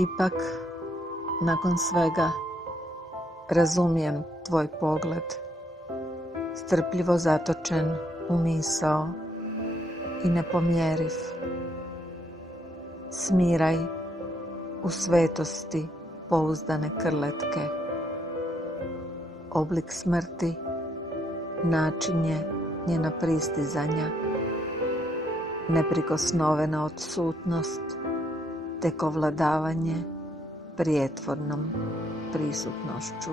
Ipak, nakon svega, razumijem tvoj pogled, strpljivo zatočen u misao i nepomjeriv. Smiraj u svetosti pouzdane krletke. Oblik smrti, način je njena pristizanja, neprikosnovena odsutnost, tek ovladavanje prijetvornom prisutnošću.